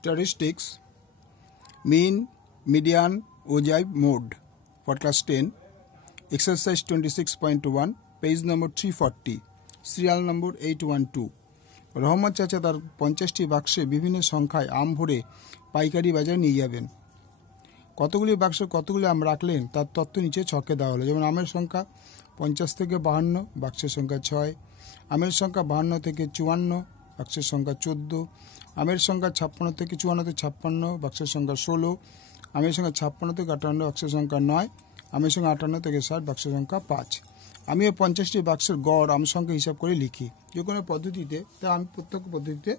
Statistics, mean, median, ogive mode for class 10, exercise 26.1, page number 340, serial number 812. রহমত চাচা তার 50টি বাক্সে বিভিন্ন সংখ্যায় আম ভরে পাইকারি বাজারে নিয়ে যাবেন। কতগুলি বাক্সে কতগুলি আম রাখলেন তার তথ্য নিচে ছকে দেওয়া হলো। যেমন আমের সংখ্যা 50 থেকে 52, বাক্সের সংখ্যা 6, আমের সংখ্যা 52 থেকে 54, বাক্সের সংখ্যা 14, আমের সংখ্যা 56 থেকে 54 থেকে 56, বাক্সের সংখ্যা 16, আমের সংখ্যা 56 থেকে 58, বাক্সের সংখ্যা 9, আমের সংখ্যা 58 থেকে 60, বাক্সের সংখ্যা 5। আমি এই 50টি বাক্সের গড় আম সংখ্যা হিসাব করে লিখি। যে কোনো পদ্ধতিতে, তাই আমি প্রত্যেক পদ্ধতিতে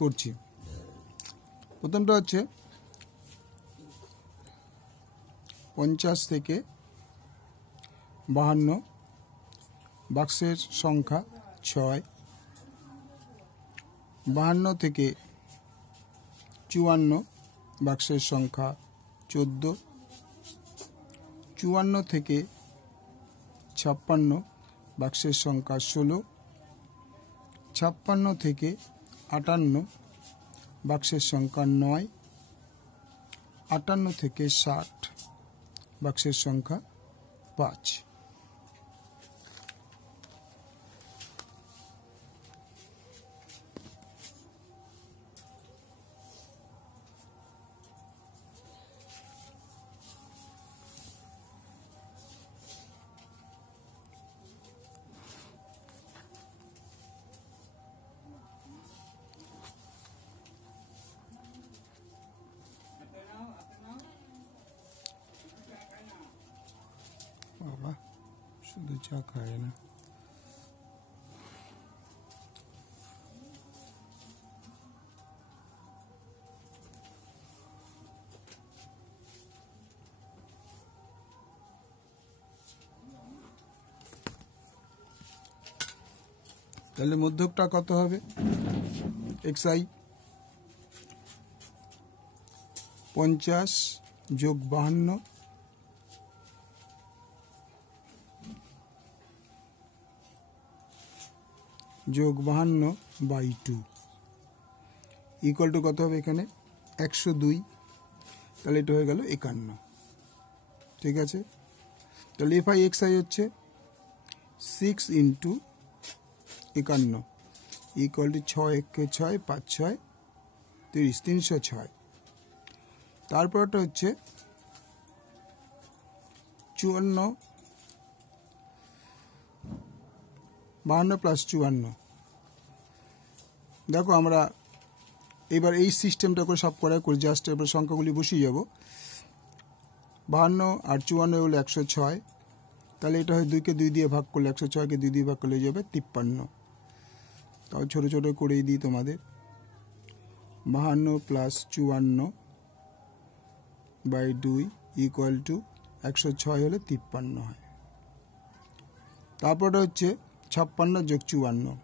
করছি। প্রথমটা হচ্ছে 50 থেকে 52, বাক্সের সংখ্যা 6, 52 থেকে 54, বাক্সের সংখ্যা 14, 54 থেকে 56, বাক্সের সংখ্যা 16, 56 থেকে 58, বাক্সের সংখ্যা 9, 58 থেকে 60, বাক্সের সংখ্যা 5। বাবা শুধু চা খায় না। তাহলে মধ্যকটা কত হবে? xi 50 যোগ 52 যোগ 52/2 ইকুয়াল টু কত হবে? এখানে 102। তাহলে এটা হয়ে গেল 51। ঠিক আছে, তাহলে fi xi হচ্ছে 6 × 51 ইকুয়াল টু 6 × 6 5 6 30 306। তারপরটা হচ্ছে 54 52 প্লাস 54। দেখো আমরা এবার এই সিস্টেমটা করে সব করা করি, জাস্ট এবার সংখ্যাগুলি বসিয়ে যাব। 52 আর 54 হলো 106। তাহলে এটা হয় 2কে 2 দিয়ে ভাগ করলে 106কে 2 দিয়ে ভাগ করলে যাবে 53। তাও ছোট ছোট করেই দিই তোমাদের। 52 প্লাস 54/2 ইকুয়াল টু 106 হলে 53 হয়। তারপরে হচ্ছে 56 যোগ 54,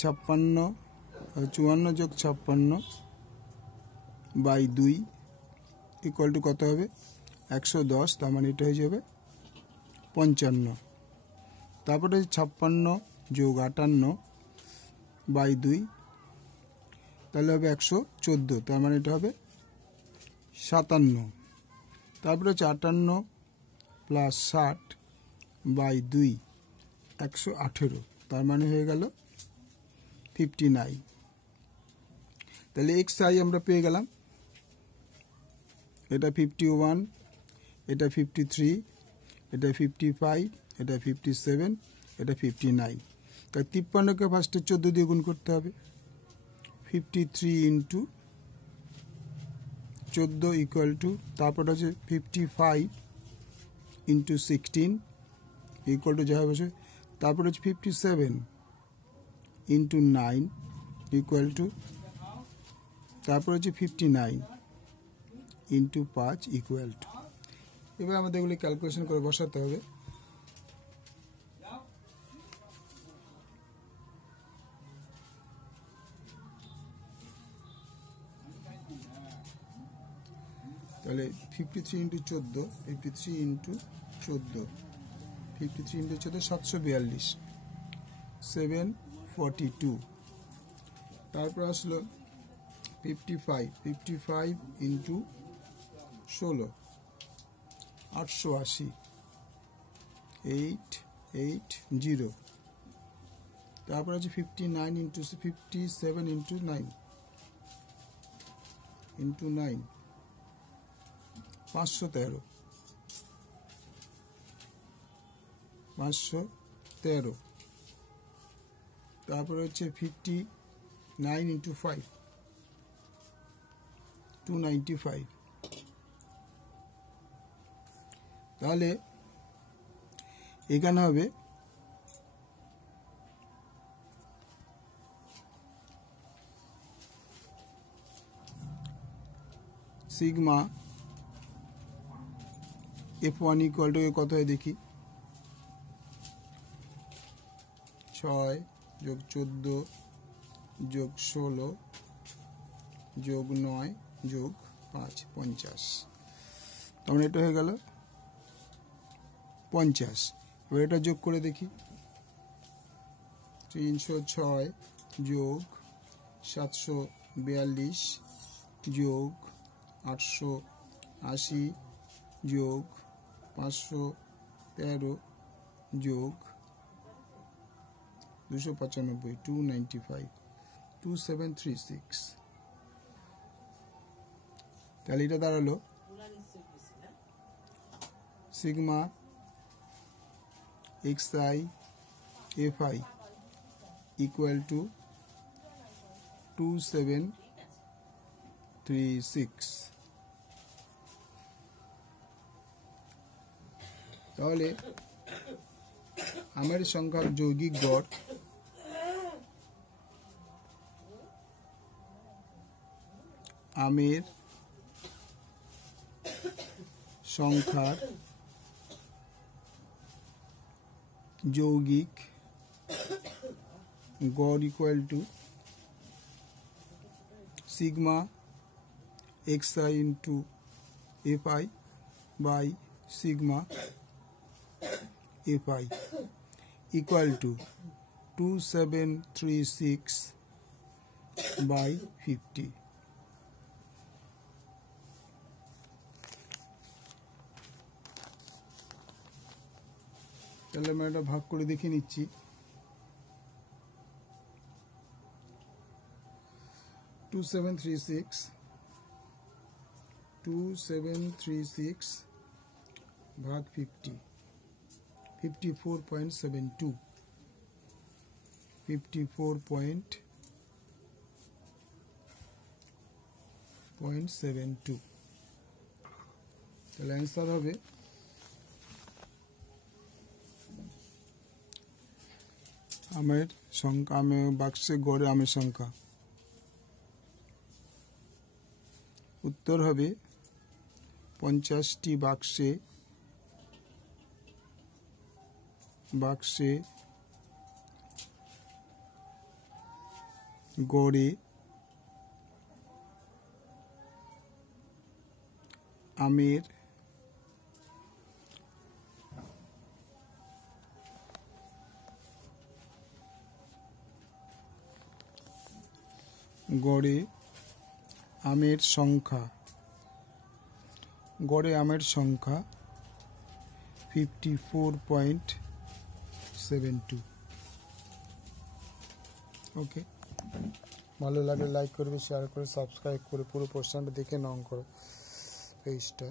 54 যোগ 56/2 ইকুয়াল টু কত হবে? 110। তার মানে এটা হয়ে যাবে 55। তারপরে হচ্ছে 56 যোগ 58/2, তাহলে হবে 114। তার মানে এটা হবে 57। তারপরে হচ্ছে 58 প্লাস 60/2 118। তার মানে হয়ে গেল 59। তাহলে xi আমরা পেয়ে গেলাম। এটা 51, এটা 53, এটা 55, এটা 57, এটা 59। তাই 53কে ফার্স্টে 14 দিয়ে গুণ করতে হবে। 53 × 14 ইকুয়াল টু, তারপর হচ্ছে 55 × 16 ইকুয়াল টু যা হবে। তারপর হচ্ছে 57 × 9 ইকুয়াল টু, তারপর হচ্ছে 59 × 5 ইকুয়াল টু। এবার আমাদের এগুলি ক্যালকুলেশন করে বসাতে হবে। তাহলে 53 × 14, 53 × 14, 53 × 14 742, 742। তারপর আসলো 55 ইন্টু 16 880 880। তারপর আছে 59 ইন্টু 57 ইন্টু 9 513 তারপরে হচ্ছে 59 ইন্টু 5 295। তাহলে এখানে হবে সিগমা F1 ইকুয়াল টু কত হয় দেখি, 6 যোগ 14 যোগ 16 যোগ 9 যোগ 5 50। তাহলে এটা হয়ে গেল 50। এবার এটা যোগ করে দেখি, 306 যোগ 742 যোগ 880 যোগ 513 যোগ 295 295 2736। তাহলে এটা দাঁড়ালো sigma xi fi equal to 2736। তাহলে আমের সংখ্যার যৌগিক গড় আমের সংখ্যার যৌগিক গড় equal to sigma xi into fi by sigma fi equal to 2736 by 50। তাহলে আমরা এটা ভাগ করে দেখে নিচ্ছি। 2736 ভাগ 50 54.72 54.72। তাহলে অ্যান্সার হবে আমের সংখ্যা, বাক্সে গড়ে আমের সংখ্যা। উত্তর হবে 50টি বাক্সে গড়ে আমের সংখ্যা 54.72। ওকে, ভালো লাগলে লাইক করবে, শেয়ার করে, সাবস্ক্রাইব করে পুরো পোর্শনটা দেখে নং করো পেজটা।